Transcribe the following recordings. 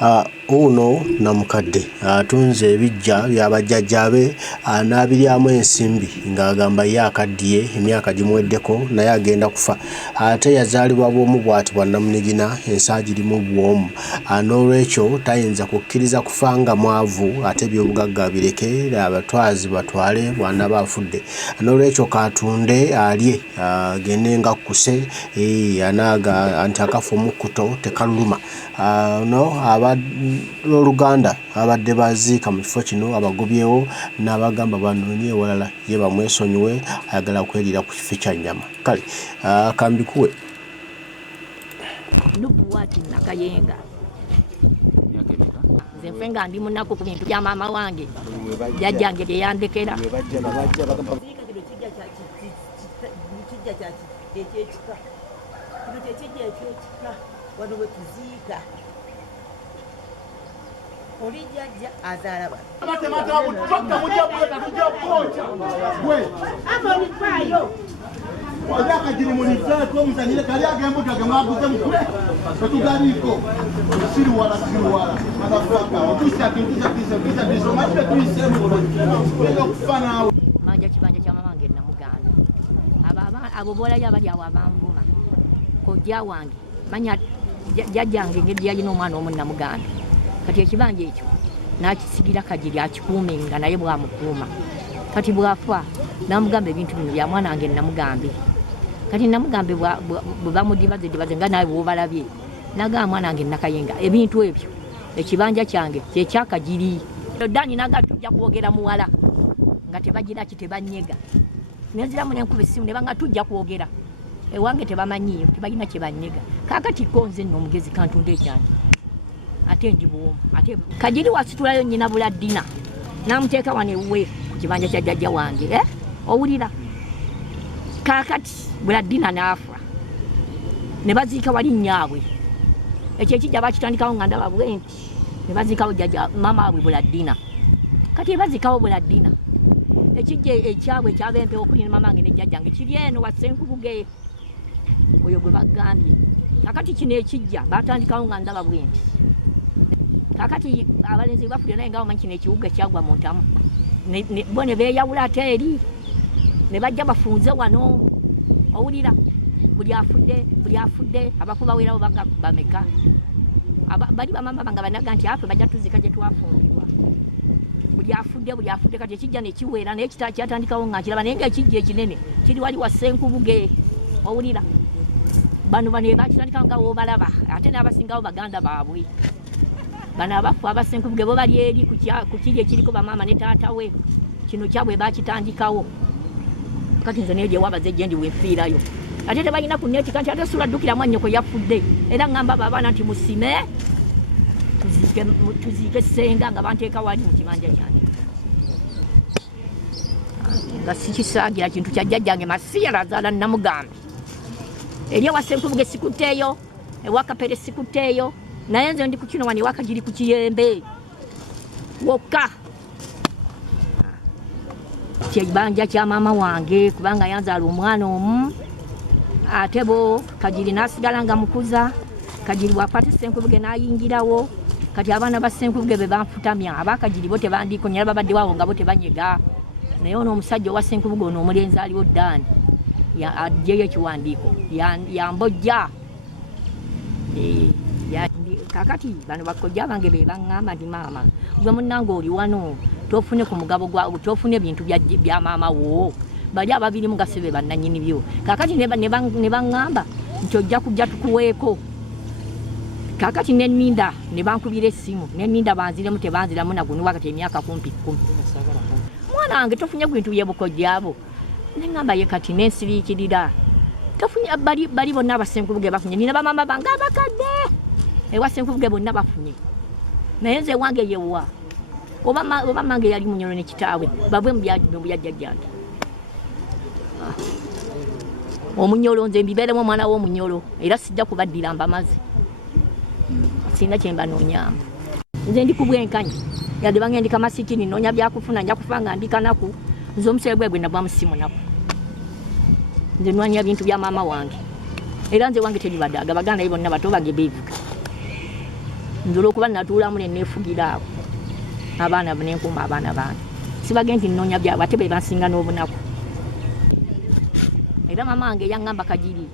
Uno namukadde atunze ebijja byabajjajjabe n'abiryamu ensimbi ng'agamba ye akaddiye emyaka gimuweddeko naye agenda kufa ate yazaalibwa bw'omu bw'ati bwa nnamunigina ensaagi limu bw'omu n'olwekyo tayinza kukkiriza kufa nga mwavu ate ebyobugagga bireke abatwazi batwale bw'anaba afudde n'olwekyo katunde alye agende nga kkuse anaaga anti akafa omukkuto tekaluluma oluganda abadde baziika mu kifo kino abagobyewo n'abagamba banoonye ewalala ye bamwesonyiwe ayagala kweriira ku kifo kya nnyama kale kambikuwe Nubuwati Nakayenga nze ffe nga ndi munaku ku bintu bya maama wange jjajjange bye yandekera wano we tuziika oli jjajja azaala akajiri munifeeko omuzanyire kali agembuto gemwaguze mukule tetugaliiko siruwala madafaka otusakisakisakisakiso matube tuyiseemu okufa naawe manja kibanja kya mama wange namugambe abo boolayo abali awo abanvuma kojja wange manya jjajjange engeri yalina omwana omu namugambe kati ekibanja ekyo n'akisigira kajiri akikuumenga naye bwamukuuma kati bwafa namugambe ebintu bino bya mwana wange namugambe kati namugambe bwe bamudibaze nga nawe bwobalabye nagamba mwana wange Nakayenga ebintu ebyo ekibanja kyange kyekyakajiri dani naga tujja kwogera muwala nga tebagira ki tebanyega nenziramu nenkuba essimu ne banga tujja kwogera ewange tebamanyiyo tebalina kyebanyega kakati konze nno omugezi kantunde ekyanje ate ndi bwomu ate kajiri wasitulayo nnyina Buladdina namuteeka wano ewuwe ku kibanja kya jjajja wange owulira kakati Buladdina n'afa ne baziika wali nnyaabwe ekyo ekijja bakitandikawo nga ndaba bwenti ne baziikawo jjajja maama waabwe Buladdina kati baziikawo Buladdina ekijja ekyabwe ekyaba empewo okuli ne maama wange ne jjajjange kiri eno Wassenkubuge oyo gwe bagambye kakati kino ekijja batandikawo nga ndaba bwenti kakati abalenzi bafudde naye nga bamanyi kino ekiwuga kyagwa mu ntamu bo ne beeyawula ate eri ne bajja bafunze wano owulira buli afudde abakuba werawo bameka bali bamama banga banaga nti afe bajja tuzika gye twafumbirwa buli afudde kati ekijja nekiweera naye kyatandikawo nga nkiraba naye ngaekijja ekinene kiri wali Wassenkubuge owulira bano bakitandikawo nga wobalaba ate n'abasingawo baganda baabwe bano abafu Abassenkubuge bo bali eri ku kiri ekiriko bamaama ne taata we kino kyabwe bakitandikawo kati nze neyo gyewabaze gye ndi wenfiirayo ate tebalina kuneetika nti ate suladdukira mwannyoko yafudde era ngamba abaana nti musime tuziike ssenga nga banteeka wali mu kibanja kyange nga sikisaagira kintu kya jjajjange Masiya azaala namugambe eri Wassenkubuge sikutteeyo ewa Kapere sikutteeyo naye nze ndi ku kino wano ewakajiri ku Kiyembe wokka kyebanja kya maama wange kubanga yanzaala omwana omu ate bo kajiri n'asigala nga mukuza kajiri bwakwata Ssenkubuge n'ayingirawo kati abaana ba Ssenkubuge be banfutamya abakajiri bo tebandikonya babadde waawo nga bo tebanyega naye ono omusajja owa Ssenkubuge ono omulenzi aliwo Ddaani aggyeyo ekiwandiiko yambojja kakati bano bakojja bange be baŋŋamba nti maama gwe munnange oli wano tofune ku mugabo gwawe tofune ebintu bya maama wo bali ababirimu nga si be bannannyini byo kakati ne baŋŋamba nti ojja kujja tukuweeko kakati nenninda ne bankubira essimu nenninda banziremu tebanziramu naguni wakati emyaka kumpi 10 mwana wange tofunye ku bintu byebukojjabo neŋŋamba ye kati nensiriikirira tofunye bali bonna Abassenkubuge bafunye nina bamama bange abakadde ewa Ssenkubuge bonna bafunye naye nze wange yewa oba mange yali Munyolo ne kitaawe babwe mu byajjajjange Omunyolo nze mbibeeremu omwana w'Omunyolo era sijja kubaddira mbamazi singa kye mbanoonyaamu nze ndi ku bwenkanya yadde bange ndika masikini noonya byakufuna nja kufa nga ndikanaku nze omusere gwe nabwamu si munaku nze nwanya bintu bya maama wange era nze wange teribadaaga baganda ye bonna bato bage beevuga nzola okuba natuulamu ne neefugira abo abaana nenkuuma abaana bange sibage nti nnoonya byabwe ate be bansinga n'obunaku era mama wange yaŋŋamba Kajiri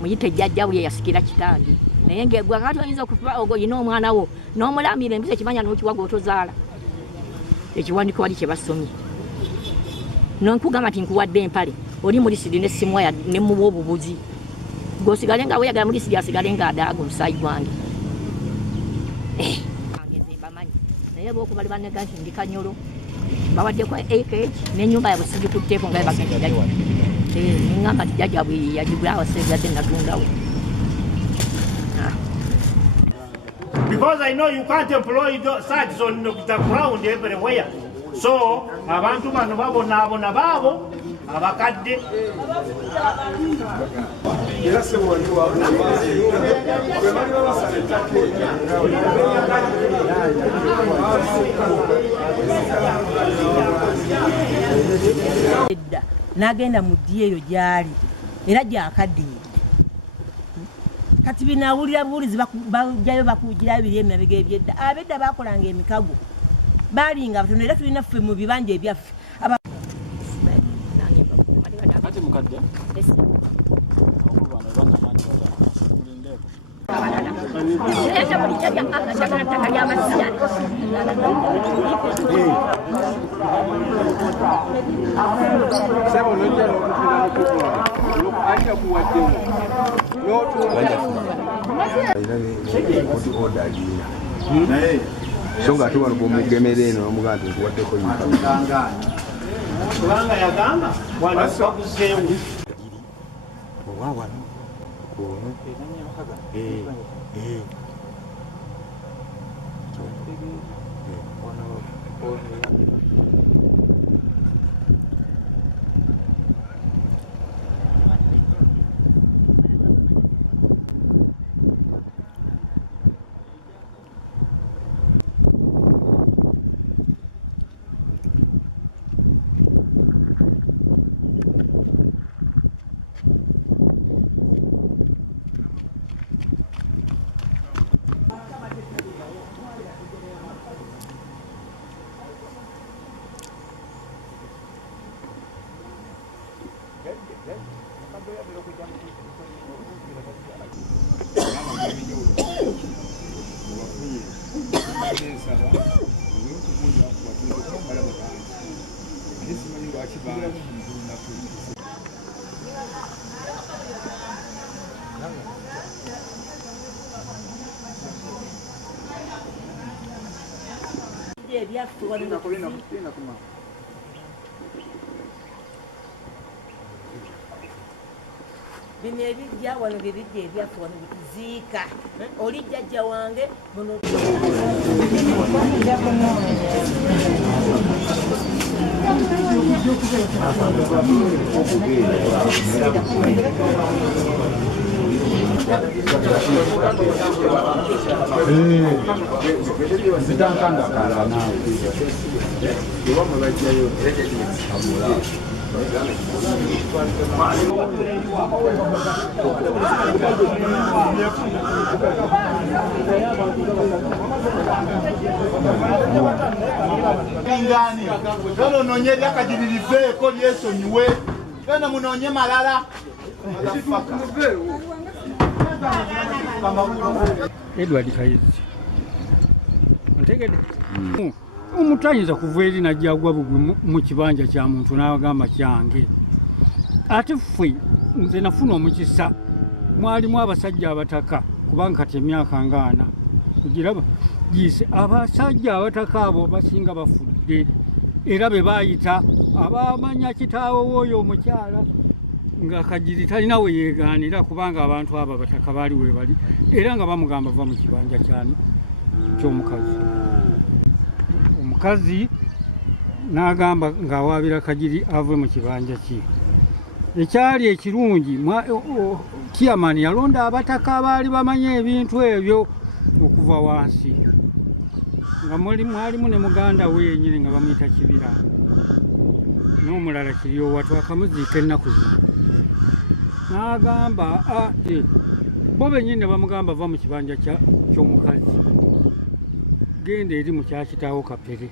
muyite jjajja buli yasikira kitange naye ngegwe kati oyinza okuba oyina omwana wo n'omulamira empisa ekimanya n'okiwaga otozaala ekiwandiiko wali kye basomye nonkugamba nti nkuwadde empale oli mulisiri n'essimu ne muwa obubuzi g'osigale nga weeyagala mulisiri asigale ng'adaaga omusaayi gwange nze mbamanyi naye bookuba libanega nti ndi Kanyolo bawaddeko AKH n'ennyumba yabwe sigikutteeko nga bagenda neŋŋamba nti jjajja bwe yagigulawo segadde natundawo. Because I know you can't employ such on the ground everywhere. So, abantu bano babona baabo abakadde. Nagenda mu ddi eyo gyali era gyakadde kati binawulira bulizi bajjayo bakugira ebiri emabega ebyedda abedda bakolanga emikago balinga batono era tulina ffe mu bibanja ebyaffe Ati mukadde? Songa ate wano bw'omugemera eno n'omuganda nkuwaddeko Kubanga yagamba wano bakuzeewo. owa wano ono bino ebijja wano bibijja ebyaffe wano bituziika oli jjajja wange muno Ngani kano nonye lyakajiririveeko lyesonyiwe genda munonye malala Edward Kayizi ontegedde omuntu ayinza kuva eri najjagwa bugwi mu kibanja kya muntu n'agamba kyange ate ffe nze nafuna omukisa mwalimu abasajja abataka kubanga kati emyaka ngaana ogiraba gise abasajja abataka abo basinga bafudde era be baayita abamanya kitaawo w'oyo omukyala nga Kajiri talina we yeegaanira kubanga abantu abo abataka baali we bali era nga bamugamba va mu kibanja kyani ky'omukazi omukazi n'agamba ng'awaabira Kajiri ave mu kibanja kye ekyali ekirungi Kiamani yalonda abataka abaali bamanya ebintu ebyo okuva wansi nga mwalimu ne muganda we yennyini nga bamuyita Kibira n'omulala Kiryowa twakamuziika ennaku zino n'agamba bo bennyini ne bamugamba va mu kibanja ky'omukazi genda eri mukyakitaawo Kapere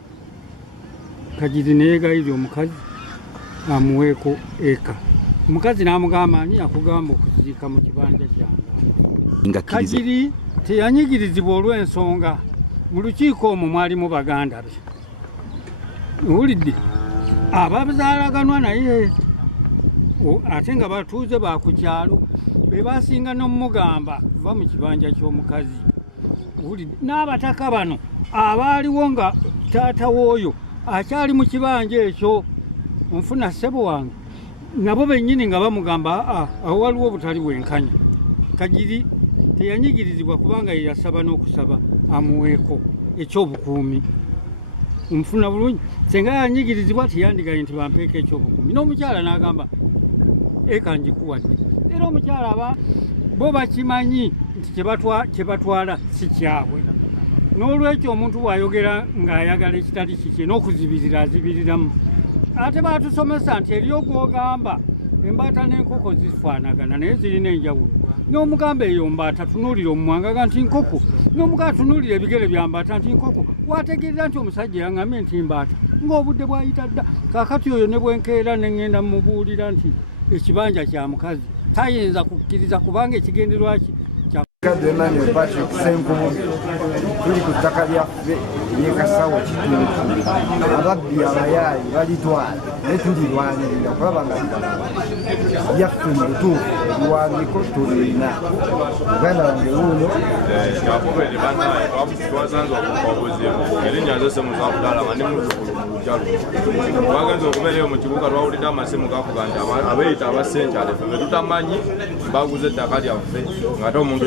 Kajiri neegayirira omukazi amuweeko eka omukazi n'amugamba ani akugamba okuziika mu kibanja kyange Kajiri teyanyigirizibwa olw'ensonga mu lukiiko omwo mwalimu baganda be owulidde abazaalaganwa naye ate nga batuuze bakukyalo be basinga n'omugamba va mu kibanja ky'omukazi owulidde n'abataka bano abaaliwo nga taata w'oyo akyali mu kibanja ekyo onfuna ssebo wange nabo bennyini nga bamugamba awo waliwo obutali bwenkanya Kajiri teyanyigirizibwa kubanga ye yasaba n'okusaba amuweeko ekyobukuumi onfuna bulungi senga yanyigirizibwa tiyandigaye nti bampeeko ekyobukuumi n'omukyala n'agamba eka njikuwadde era omukyala bo bakimanyi nti kye batwala si kyabwe n'olwekyo omuntu bw'ayogera ng'ayagala ekitali kikye n'okuzibirira azibiriramu ate batusomesa nti eri ogwogamba embaata n'enkoko zifaanagana naye zirina enjawulo n'omugamba eyo mbaata tunuulira omumwangaga nti nkoko n'omugamba tunuulira ebigere bya mbaata nti nkoko wategeerera nti omusajja yaŋŋambye nti mbaata ng'obudde bwayita dda kaakati oyo ne bwenkeera ne ŋŋenda mubuulira nti ekibanja kya mukazi tayinza kukkiriza kubanga ekigenderwa kye Kadde Emmanuel Patrick Senkumu tuli ku ttaka lyaffe ery'Ekasawo Kitundu ababbi abayaayi balitwala naye tulirwanirira okulaba nga lyaffe mu butuufu ebiwandiiko tulina muganda wange wuuno ngakubere banaye twasanze okubabuziemu erinnya nzosemu zakudala nga ne muzukulu mu lujja luno twagenza okubeerayo mu kibuga twawulidde amasimu gakuga nti abeeyita abasenkyale ffe be tutamanyi baguze ettaka lyaffe ng'ate omuntu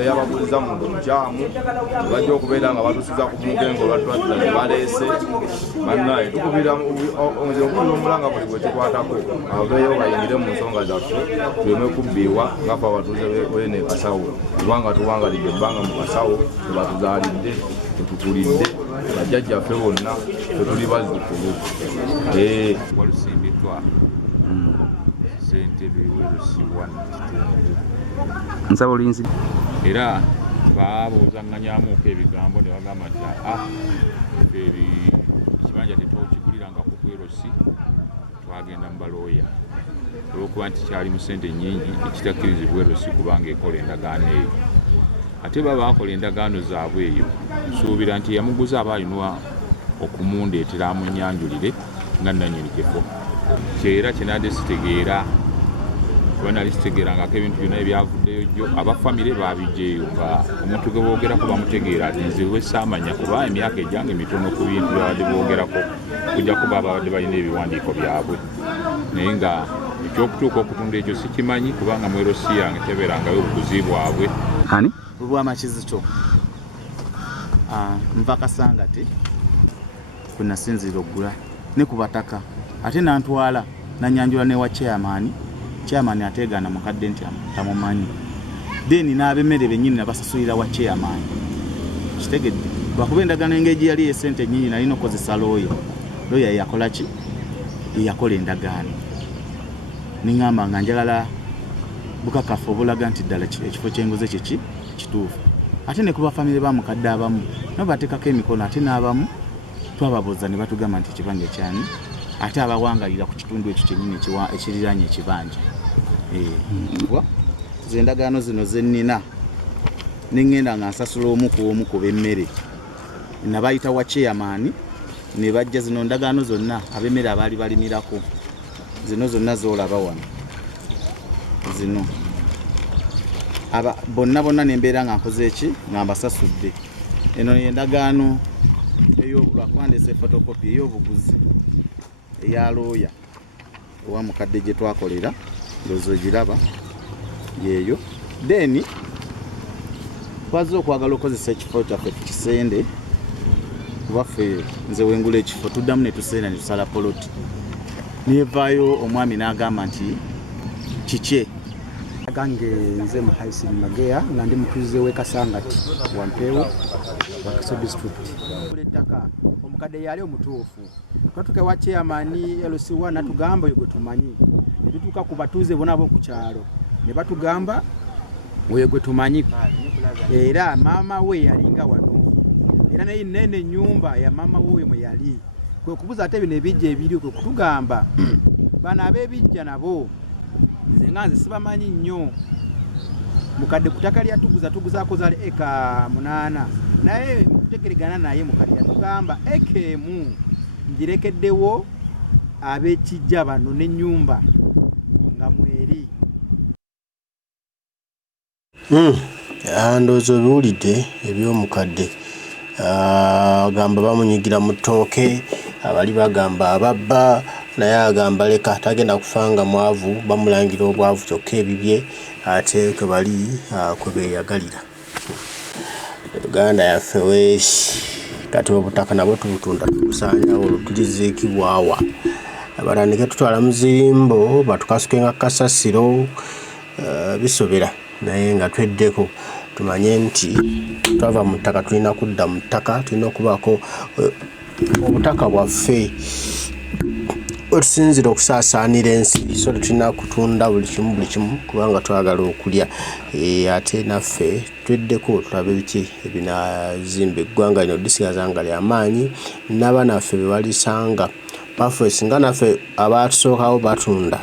eyababuliza muntu mukyamu bajja okubeera nga batusiza ku mugengo olwatwazza ne baleese bannaye tukubira nze okubira omulanga buli gwe kikwatako abeeyo bayingire mu nsonga zaffe tuleme kubbiibwa ngafe abatuuze bene Kasawo kubanga tuwangalidde ebbanga mu Kasawo tebatuzaalidde tetukulidde bajjajjaffe bonna tetuli bazzukulu walusimbiddwa ssentebe w'erusiwa Kitundu nsaba olinzi era babuuzanganyamuko ebigambo ne bagamba nti ekibanja tetwakigulirangako ku erosi twagenda mu balooya olwokuba nti kyali mu ssente nnyingi ekitakkirizibwa erosi kubanga ekola endagaano eyo ate baba bakola endagaano zaabwe eyo nsuubira nti yamuguza aba ayinwa okumundeetera amunyanjulire nga nannyini kifo kyera kyenadde sitegeera kuba nali sitegeerangako ebintu byonna ebyavuddeyo jjo abafamire babijjeeyo nga omuntu ge boogerako bamutegeera ati nze we saamanya kuba emyaka egyange mitono ku bintu byabadde boogerako kujja kuba ababadde balina ebiwandiiko byabwe naye nga ekyokutuuka okutunda ekyo sikimanyi kubanga mu erosi yange tebeerangayo obuguzi bwabwe ani Bw'amakizito nva Kasangati kwe nasinziira oggula ne ku bataka ate nantwala nanyanjula ne wa chairman ategaana mukadde nti tamumanyi deni n'abemmere bennyini nabasasulira wa chairman kitegedde lwakuba endagaano engeri yali esente nnyingi nalina okozesa looya yakola ki yakola endagaano niŋŋamba nga njalala bukakafu obulaga nti ddala ekifo ky'enguze kiki kituufu ate ne ku bafamire ba mukadde abamu nabo bateekako emikono ate n'abamu twababuuza ne batugamba nti ekibanja kyani ate abawangalira ku kitundu ekyo kyennyini ekiriraanye ekibanja ze endagaano zino zennina neŋŋenda nga nsasula omu ku b'emmere nabayita wa chairman ne bajja zino ndagaano zonna ab'emmere abaali balimirako zino zonna zoolaba wano zino bonna nembeera nga nkoze eki nga mbasasudde eno endagaano lwakuba ndeese fotokopi ey'obuguzi eya looya owa mukadde gye twakolera ndowooza ogiraba yeeyo then twaze okwagala okozesa ekifo kyaffe tukisende kuba ffe nze wengula ekifo tuddamu ne tusenda ne tusala poloti niyevaayo omwami n'agamba nti kikye gange nze Muhaisi Mageya nga ndi mutuuze w'e Kasangati Wampeewo Wakiso district ettaka omukadde yali omutuufu twatuuka wa chairman LC1 natugamba oyo gwe tumanyi ne tutuuka ku batuuze bonna ab'oku kyalo ne batugamba oyo gwe tumanyi era maama we yalinga wano era naye nene nyumba ya maama we mwe yali kwe kubuza ate bino ebijja ebiri kwe kutugamba bana ab'ebijja nabo nze nga nze sibamanyi nnyo mukadde kutaka tuguzaako zaali eka 8 naye mukutegeregana naye mukadde yatugamba eka emu ngirekeddewo ab'ekijja bano n'ennyumba nga mweri ndowooza obiwulidde eby'omukadde agamba bamunyigira mu ttooke abali bagamba ababba naye agamba leka tagenda kufanga mwavu bamulangira obwavu kyokka ebibye ate kwe bali kwe beeyagalira Uganda yaffe weesi kati obutaka nabwo tubutunda tubusaanyawo tuliziikibwawa abalandike tutwala muzimbo batukasuke nga kasasiro bisobera naye nga tweddeko tumanye nti twava mu ttaka tulina kudda mu ttaka tulina okubaako obutaka bwaffe otusinzira okusaasaanira ensi so tulina kutunda buli kimu kubanga twagala okulya ate naffe tweddeko tulabe biki ebinazimba eggwanga lino lisigaza nga ly'amaanyi n'abanaffe be balisanga baffe singa naffe abatusookawo batunda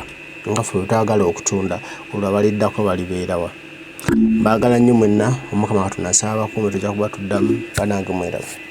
nga ffe twagala okutunda olwo abaliddako balibeerawa baagala nnyo mwenna omukama katonda asaba bakuume tujja kuba tuddamu banange mwerabe